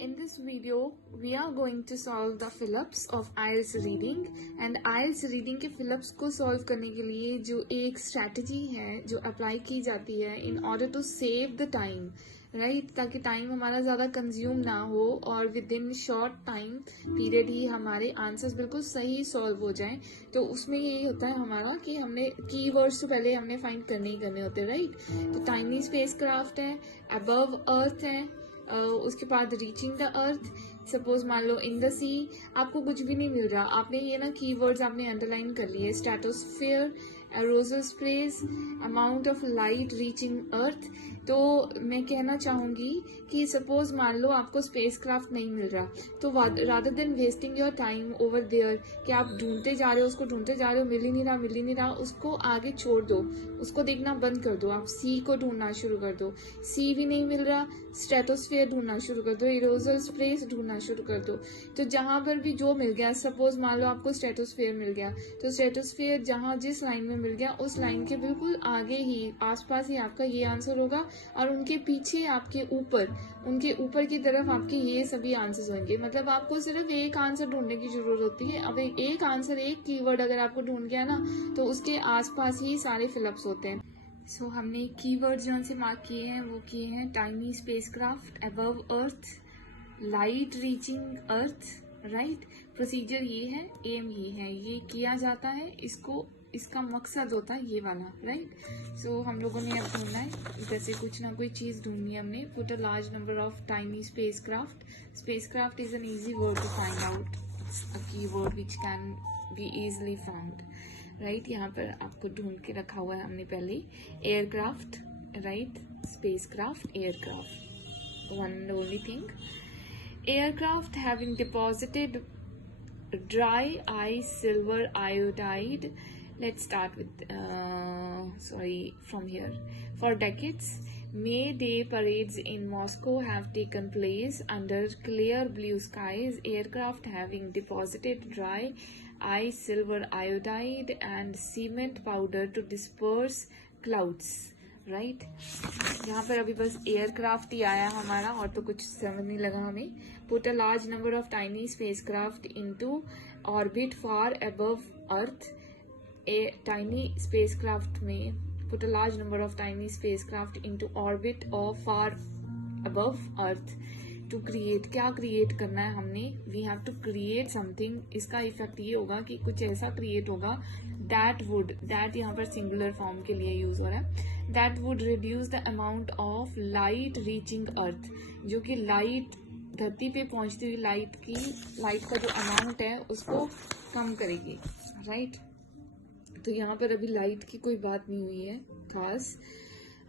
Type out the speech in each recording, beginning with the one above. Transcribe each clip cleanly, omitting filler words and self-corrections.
In this video, we are going to solve the fill-ups of IELTS reading and IELTS reading के fill-ups को solve करने के लिए जो एक strategy है जो apply की जाती है in order to save the time, right? ताकि time हमारा ज़्यादा consume ना हो और within short time period ही हमारे answers बिल्कुल सही solve हो जाएं। तो उसमें यही होता है हमारा कि हमने keywords तो पहले हमने find करने ही करने होते हैं, right? तो tiny spacecraft है, above earth है, उसके बाद रीचिंग द अर्थ। सपोज मान लो इन द सी, आपको कुछ भी नहीं मिल रहा, आपने ये ना कीवर्ड्स आपने अंडरलाइन कर लिए, stratosphere, aerosol sprays, amount of light reaching earth. तो मैं कहना चाहूँगी कि सपोज मान लो आपको स्पेस क्राफ्ट नहीं मिल रहा, तो rather than wasting your time over there कि आप ढूंढते जा रहे हो, उसको ढूंढते जा रहे हो, मिल ही नहीं रहा, उसको आगे छोड़ दो, उसको देखना बंद कर दो, आप सी को ढूंढना शुरू कर दो। सी भी नहीं मिल रहा, स्ट्रेटोस्फेयर ढूंढना शुरू कर दो, एरोजल स्प्रेस ढूंढना शुरू कर दो। तो जहां पर भी जो मिल गया, सपोज मान लो आपको स्ट्रेटोस्फेयर मिल गया, तो स्ट्रेटोस्फेयर जहां जिस लाइन में मिल गया उस लाइन के बिल्कुल आगे ही आसपास ही आपका ये आंसर होगा, और उनके पीछे आपके उनके ऊपर की तरफ आपके ये सभी आंसर्स होंगे। मतलब आपको सिर्फ एक आंसर ढूंढने की जरूरत होती है। अब एक आंसर, एक कीवर्ड अगर आपको ढूंढ गया ना, तो उसके आसपास ही सारे फिलअप्स होते हैं। सो हमने कीवर्ड जो से मार्क किए हैं वो किए हैं टाइनी स्पेसक्राफ्ट, अबव अर्थ, light reaching earth, right. Procedure ये है, एम ये है, ये किया जाता है, इसका मकसद होता है ये वाला, राइट। सो हम लोगों ने अब ढूंढना है, जैसे कुछ ना कोई चीज़ ढूंढनी है हमने। Put a large number of tiny spacecraft. Spacecraft is an easy word to find out, a keyword which can be easily found, right. यहाँ पर आपको ढूंढ के रखा हुआ है हमने पहले। Aircraft, right, spacecraft, aircraft, one and only thing. Aircraft having deposited dry ice silver iodide. Let's start with from here. For decades, May Day parades in Moscow have taken place under clear blue skies. Aircraft having deposited dry ice silver iodide and cement powder to disperse clouds, right. यहाँ पर अभी बस aircraft ही आया हमारा, और तो कुछ समझ नहीं लगा हमें। Put a large number of tiny spacecraft into orbit far above earth. Tiny spacecraft में put a large number of tiny spacecraft into orbit of far above earth to create. क्या क्रिएट करना है हमने? We have to create something. इसका effect ये होगा कि कुछ ऐसा क्रिएट होगा दैट यहाँ पर सिंगुलर फॉर्म के लिए यूज हो रहा है। That would reduce the amount of light reaching earth, जो कि लाइट धरती पे पहुंचती हुई लाइट का जो अमाउंट है उसको कम करेगी, राइट। तो यहाँ पर अभी लाइट की कोई बात नहीं हुई है खास,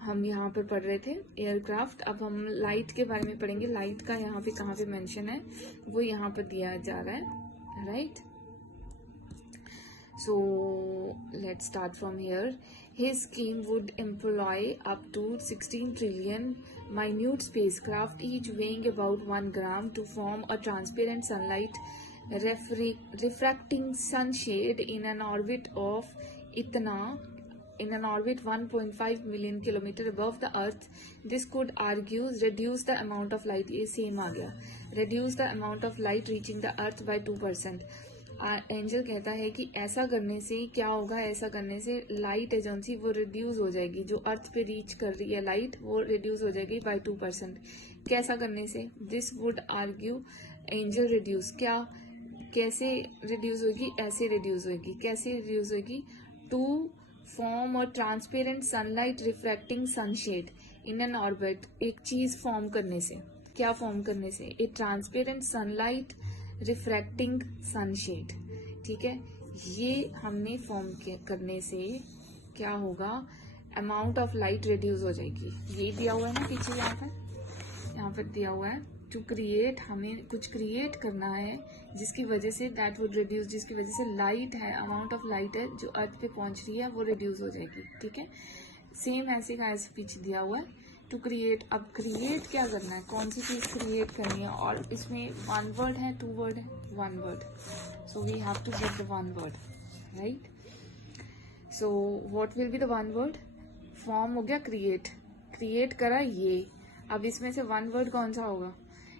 हम यहाँ पर पढ़ रहे थे एयरक्राफ्ट। अब हम लाइट के बारे में पढ़ेंगे। लाइट का यहाँ पे कहाँ पे मेंशन है वो यहाँ पर दिया जा रहा है, right. So let's start from here. His scheme would employ up to 16 trillion minute spacecraft, each weighing about 1 gram, to form a transparent sunlight refracting sunshade in an orbit 1.5 million kilometer above the earth. This could reduce the amount of light, ये same आ गया, reduce the amount of light reaching the earth by 2%. Angel कहता है कि ऐसा करने से क्या होगा, ऐसा करने से लाइट एजेंसी वो रिड्यूस हो जाएगी, जो अर्थ पे रीच कर रही है लाइट वो रिड्यूस हो जाएगी बाय 2%। कैसा करने से? This would argue angel reduce, कैसे रिड्यूस होगी? ऐसे रिड्यूस होगी। कैसे रिड्यूस होगी? टू फॉर्म और transparent sunlight refracting sunshade in an orbit. एक चीज फॉर्म करने से, क्या फॉर्म करने से? ए ट्रांसपेरेंट सनलाइट रिफ्रैक्टिंग सनशेड, ठीक है। ये हमने फॉर्म करने से क्या होगा? अमाउंट ऑफ लाइट रिड्यूस हो जाएगी। ये दिया हुआ है ना पीछे, यहाँ पर दिया हुआ है टू क्रिएट, हमें कुछ क्रिएट करना है जिसकी वजह से दैट वुड रिड्यूस, जिसकी वजह से लाइट है, अमाउंट ऑफ लाइट है जो अर्थ पे पहुंच रही है वो रिड्यूस हो जाएगी, ठीक है। सेम ऐसे का ऐसे पीछे दिया हुआ है टू क्रिएट। अब क्रिएट क्या करना है, कौन सी चीज क्रिएट करनी है? और इसमें वन वर्ड है, टू वर्ड है? One word. So we have to get the one word, right. So what will be the one word? Form हो गया क्रिएट, क्रिएट करा ये। अब इसमें से वन वर्ड कौन सा होगा?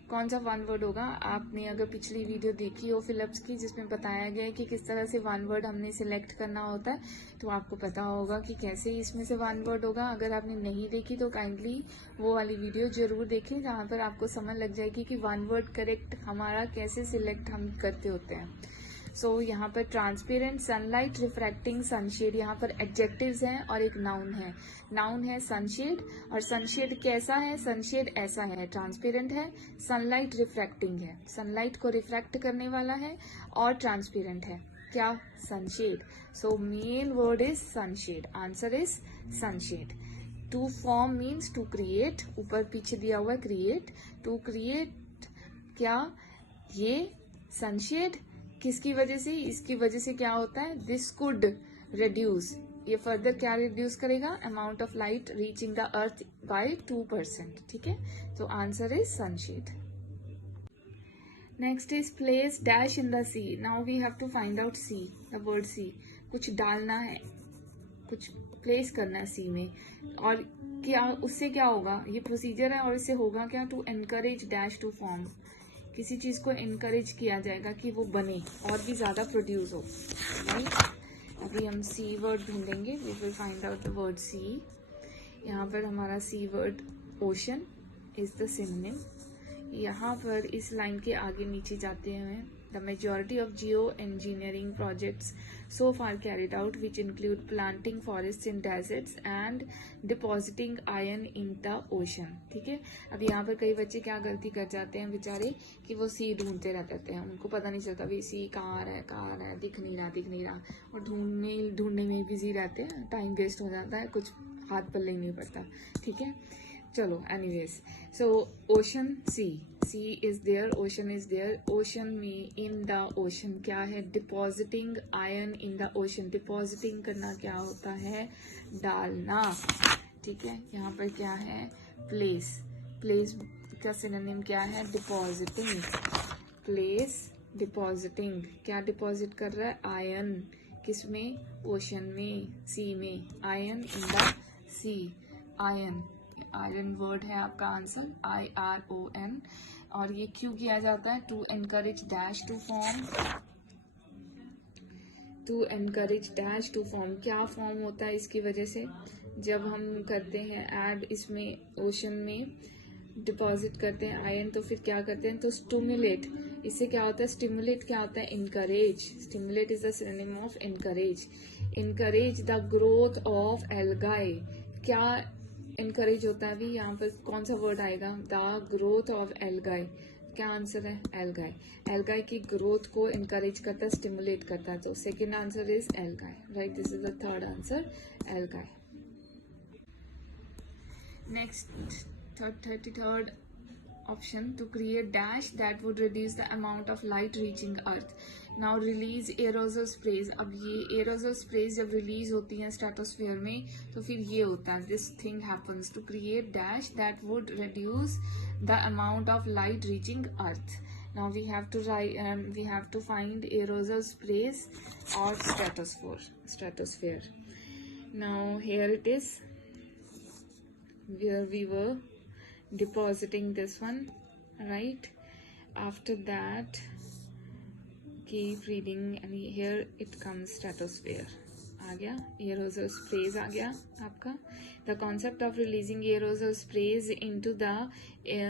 कौन सा वन वर्ड होगा? आपने अगर पिछली वीडियो देखी हो फिलिप्स की जिसमें बताया गया है कि किस तरह से वन वर्ड हमने सिलेक्ट करना होता है, तो आपको पता होगा कि कैसे इसमें से वन वर्ड होगा। अगर आपने नहीं देखी तो काइंडली वो वाली वीडियो जरूर देखें, जहाँ पर आपको समझ लग जाएगी कि वन वर्ड करेक्ट हमारा कैसे सिलेक्ट हम करते होते हैं। सो यहाँ पर ट्रांसपेरेंट, सनलाइट, रिफ्रैक्टिंग, सनशेड, यहाँ पर एडजेक्टिव्स हैं और एक नाउन है। नाउन है सनशेड, और सनशेड कैसा है? सनशेड ऐसा है, ट्रांसपेरेंट है, सनलाइट रिफ्रैक्टिंग है, सनलाइट को रिफ्रैक्ट करने वाला है, और ट्रांसपेरेंट है। क्या? Sunshade. So main word is sunshade, answer is sunshade. To form means to create, ऊपर पीछे दिया हुआ क्रिएट, टू क्रिएट। क्या? ये सनशेड किसकी वजह से? इसकी वजह से क्या होता है? दिस कुड रिड्यूस, ये फर्दर क्या रिड्यूस करेगा? Amount of light reaching the earth by 2%। ठीक है, तो answer is sunshade. Next is place dash in the sea. Now we have to find out sea, the word sea. कुछ डालना है, कुछ प्लेस करना है सी में, और क्या उससे क्या होगा? ये प्रोसीजर है, और इससे होगा क्या? To encourage dash to form, किसी चीज को इनकरेज किया जाएगा कि वो बने और भी ज्यादा प्रोड्यूस हो, राइट? अभी हम सी वर्ड ढूंढेंगे, we will find out the word sea. यहाँ पर हमारा sea word ocean is the synonym. यहाँ पर इस लाइन के आगे नीचे जाते हुए, the majority of geo engineering projects so far carried out, which include planting forests in deserts and depositing iron in the ocean। ठीक है, अब यहाँ पर कई बच्चे क्या गलती कर जाते हैं बेचारे कि वो सी ढूंढते रहते हैं, उनको पता नहीं चलता भी सी कहाँ है, दिख नहीं रहा, और ढूंढने में बिजी रहते हैं, टाइम वेस्ट हो जाता है, कुछ हाथ पल्ले ही नहीं पड़ता। ठीक है, चलो anyways, so ocean, sea is there, ocean is there. Ocean में, इन द ओशन क्या है? Depositing iron in the ocean. Depositing करना क्या होता है? डालना। ठीक है, यहाँ पर क्या है? प्लेस। प्लेस का सिनोनिम क्या है? डिपॉजिटिंग। प्लेस डिपॉजिटिंग, क्या डिपॉजिट कर रहा है? आयरन। किसमें? ओशन में, सी में। Iron in the sea, iron, iron word है आपका आंसर, IRON। और ये क्यों किया जाता है? To encourage dash to form, to encourage dash to form. क्या फॉर्म होता है इसकी वजह से? जब हम करते हैं ऐड इसमें, ओशन में डिपॉजिट करते हैं आयरन, तो फिर क्या करते हैं? तो स्टिमुलेट, इससे क्या होता है? स्टिमुलेट क्या होता है? Encourage. Stimulate is the synonym of encourage. Encourage the growth of algae. क्या इनकरेज होता है? अभी यहाँ पर कौन सा वर्ड आएगा? The growth of algae. क्या आंसर है? एल्गाई। एल्गाई की ग्रोथ को इनकरेज करता है, स्टिमुलेट करता है, तो second answer is algae, right? This is the third answer, algae. Next, 33rd option, to create dash that would reduce the amount of light reaching earth। now release aerosol sprays। अब ये aerosol sprays जब release होती हैं stratosphere में, तो फिर ये होता है, this thing happens to create dash that would reduce the amount of light reaching earth। now we have to find aerosol sprays or stratosphere। now here it is, where we were depositing this one, right? after that keep reading, and here it comes stratosphere आ गया, aerosol sprays आ गया आपका। the concept of releasing aerosol sprays into the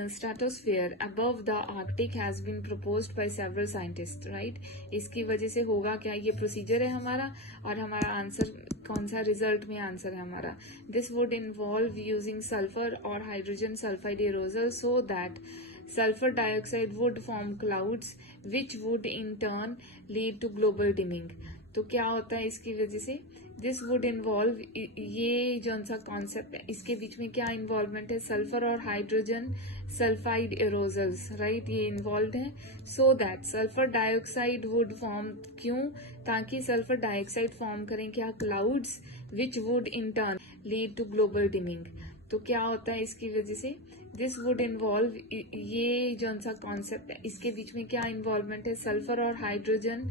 stratosphere above the Arctic has been proposed by several scientists, right? इसकी वजह से होगा क्या? ये procedure है हमारा, और हमारा आंसर कौन सा? रिजल्ट में आंसर है हमारा, this would involve using sulphur और hydrogen sulphide aerosol so that sulfur dioxide would form clouds which would in turn lead to global dimming। तो क्या होता है इसकी वजह से? दिस वुड इन्वॉल्व, ये जो सा कॉन्सेप्ट है इसके बीच में क्या इन्वॉल्वमेंट है? सल्फर और हाइड्रोजन सल्फाइड एरोजल्स, राइट? ये इन्वॉल्व है, so that sulphur dioxide would form, क्यों? ताकि सल्फर डाइऑक्साइड फॉर्म करें क्या? Clouds, which would in turn lead to global dimming. तो क्या होता है इसकी वजह से? दिस वुड इन्वॉल्व, ये जो सा कॉन्सेप्ट है इसके बीच में क्या इन्वॉल्वमेंट है? सल्फर और हाइड्रोजन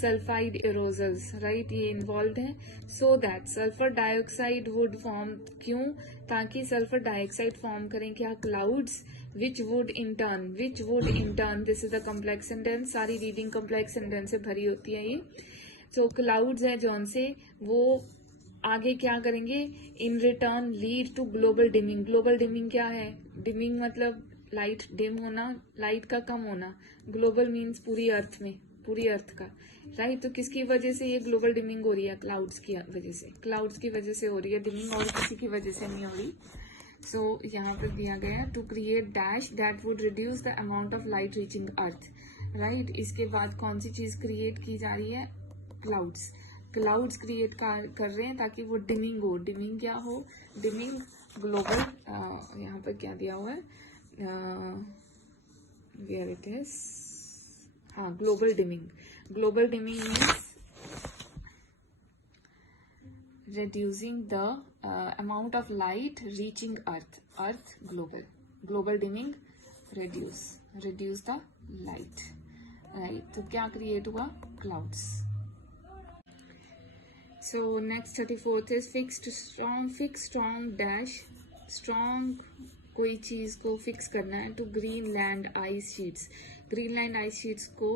सल्फाइड एरोजल्स, राइट? ये इन्वॉल्व है, so that sulphur dioxide would form, क्यों? ताकि सल्फर डाइऑक्साइड फॉर्म करें क्या? Clouds, which would in turn, this is the complex sentence. सारी रीडिंग complex sentence से भरी होती है ये. So clouds है जौन से वो आगे क्या करेंगे, in return lead to global dimming. Global dimming क्या है, डिमिंग मतलब लाइट डिम होना, लाइट का कम होना. ग्लोबल मीन्स पूरी अर्थ में, पूरी अर्थ का, राइट. तो किसकी वजह से ये ग्लोबल डिमिंग हो रही है, क्लाउड्स की वजह से. क्लाउड्स की वजह से हो रही है डिमिंग, और किसी की वजह से नहीं हो रही. सो यहाँ पर दिया गया है to create dash that would reduce the amount of light reaching earth, right. इसके बाद कौन सी चीज क्रिएट की जा रही है, क्लाउड्स. क्लाउड्स क्रिएट कर रहे हैं ताकि वो डिमिंग हो. डिमिंग क्या हो, डिमिंग ग्लोबल, यहाँ पर क्या दिया हुआ है, वेयर इट इज, हाँ, global dimming. Global dimming means reducing the amount of light reaching earth global dimming, reduce the light, right. तो क्या create हुआ, clouds. So next 34th is fix strong dash, strong कोई चीज को fix करना है to Greenland ice sheets. Greenland ice sheets को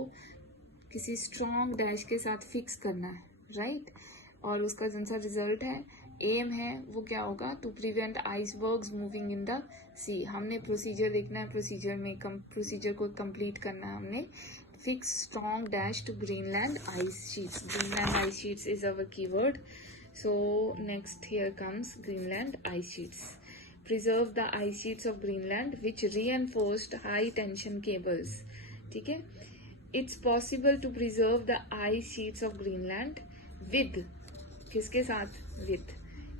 किसी स्ट्रॉन्ग डैश के साथ फिक्स करना है, राइट. और उसका जौन सा रिजल्ट है, एम है, वो क्या होगा, to prevent icebergs moving in the sea. हमने प्रोसीजर देखना है, प्रोसीजर को कंप्लीट करना है हमने. Fix strong dash to Greenland ice sheets. Greenland ice sheets is our keyword. So next here comes Greenland ice sheets. Preserve the ice sheets of Greenland which reinforced high tension cables. ठीक है, it's possible to preserve the ice sheets of Greenland with, किसके साथ,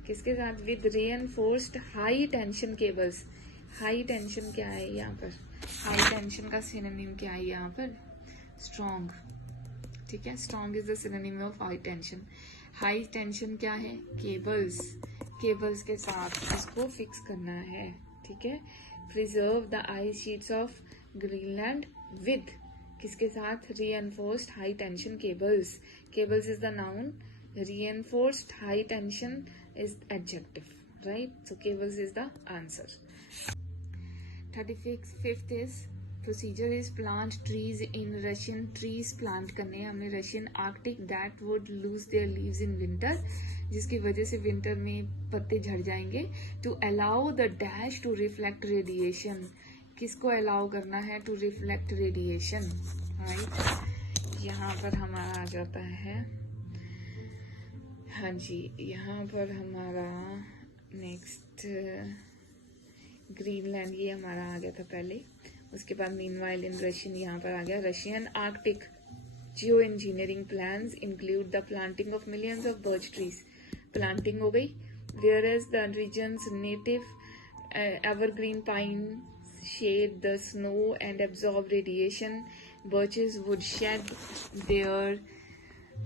किसके साथ, with reinforced high tension cables. High tension क्या है यहाँ पर, हाई टेंशन का सिनोनिम क्या है यहाँ पर, स्ट्रॉन्ग. ठीक है, strong is the synonym of high tension. High tension क्या है, केबल्स. केबल्स के साथ इसको फिक्स करना है. ठीक है, preserve the ice sheets of Greenland with, किसके साथ, reinforced high tension cables. Cables is the noun, reinforced high tension is adjective, right. So cables is the answer. 35th is procedure is plant trees in Russian. trees plant करने हैं हमने Russian Arctic that would lose their leaves in winter, जिसकी वजह से winter में पत्ते झड़ जाएंगे. to allow the dash to reflect radiation. किसको अलाउ करना है, to reflect radiation, right. यहाँ पर हमारा आ जाता है, हाँ जी, यहाँ पर हमारा नेक्स्ट ग्रीनलैंड, ये हमारा आ गया था पहले. उसके बाद मीनवाइल इन रशियन, यहाँ पर आ गया Russian Arctic geo engineering plans include the planting of millions of birch trees. Planting हो गई. Whereas the region's native evergreen pine shade the snow and absorb radiation. Birches would shed their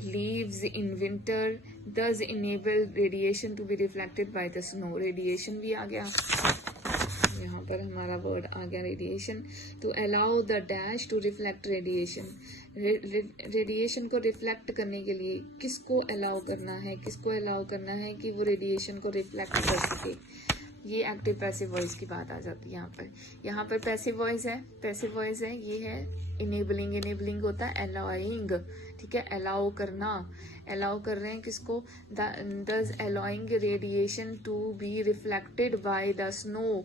leaves in winter, thus enable radiation to be reflected by the snow. radiation भी आ गया, यहाँ पर हमारा word आ गया radiation. to allow the dash to reflect radiation. Radiation को reflect करने के लिए किसको अलाउ करना है, किसको अलाउ करना है कि वो रेडिएशन को रिफ्लेक्ट कर सके. ये एक्टिव पैसिव वॉइस की बात आ जाती है यहाँ पर. यहाँ पर पैसिव वॉइस है, पैसिव वॉइस है, ये है इनेबलिंग. इनेबलिंग होता है अलाउइंग. ठीक है, अलाउ करना, अलाउ कर रहे हैं किसको, thus allowing radiation to be reflected by the snow.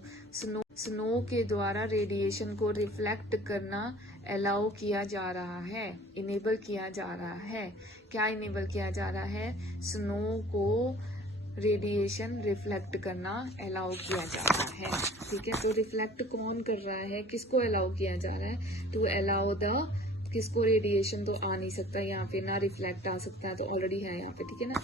Snow के द्वारा रेडिएशन को रिफ्लेक्ट करना अलाउ किया जा रहा है, इनेबल किया जा रहा है. क्या इनेबल किया जा रहा है, स्नो को रेडिएशन रिफ्लेक्ट करना अलाउ किया जा रहा है. ठीक है, तो रिफ्लेक्ट कौन कर रहा है, किसको अलाउ किया जा रहा है, टू अलाउ द, किसको, रेडिएशन तो आ नहीं सकता यहाँ पे ना, रिफ्लेक्ट आ सकता है तो ऑलरेडी है यहाँ पे. ठीक है ना,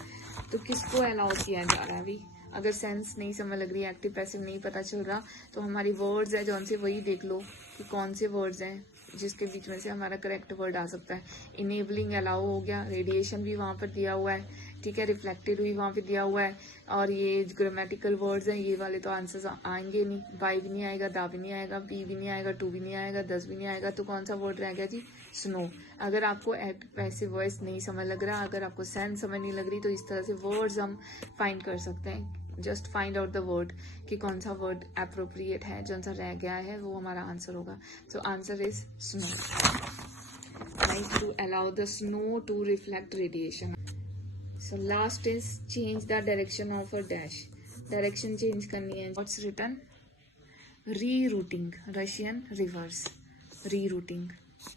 तो किसको अलाउ किया जा रहा है. अभी अगर सेंस नहीं समझ लग रही है, एक्टिव पैसिव नहीं पता चल रहा, तो हमारी वर्ड्स है जौन से वही देख लो कि कौन से वर्ड्स हैं जिसके बीच में से हमारा करेक्ट वर्ड आ सकता है. इनेबलिंग अलाउ हो गया, रेडिएशन भी वहां पर दिया हुआ है. ठीक है, रिफ्लेक्टेड हुई वहां पे दिया हुआ है. और ये ग्रामेटिकल वर्ड्स हैं, ये वाले तो आंसर्स आएंगे नहीं. बाई भी नहीं आएगा, दा भी नहीं आएगा, बी भी नहीं आएगा, टू भी नहीं आएगा, 10 भी नहीं आएगा. तो कौन सा वर्ड रह गया जी, स्नो. अगर आपको पैसिव वॉइस नहीं समझ लग रहा, अगर आपको सेंस समझ नहीं लग रही, तो इस तरह से वर्ड्स हम फाइंड कर सकते हैं. Just find out the word कि कौन सा वर्ड अप्रोप्रिएट है, जो सा रह गया है वो हमारा आंसर होगा. So answer is snow. Like to allow the snow to reflect radiation. So last is change the direction of a dash. Direction change करनी है. What's written? Rerouting. Russian rivers. Rerouting.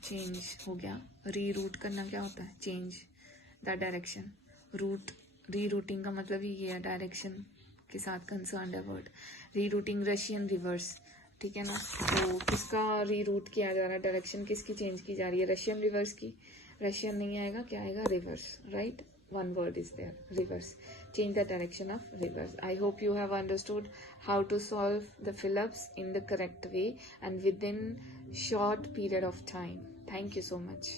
Change हो गया. Reroute करना क्या होता है? Change the direction. Route, rerouting का मतलब ही ये है, डायरेक्शन के साथ कंसर्न है वर्ड. रीरूटिंग. Russian reverse. ठीक है ना. तो किसका रीरूट किया जा रहा है? डायरेक्शन किसकी चेंज की जा रही है? रशियन रिवर्स की. रशियन नहीं आएगा, क्या आएगा? Reverse. Right. One word is there, reverse. Change the direction of reverse. I hope you have understood how to solve the fill-ups in the correct way and within short period of time. Thank you so much.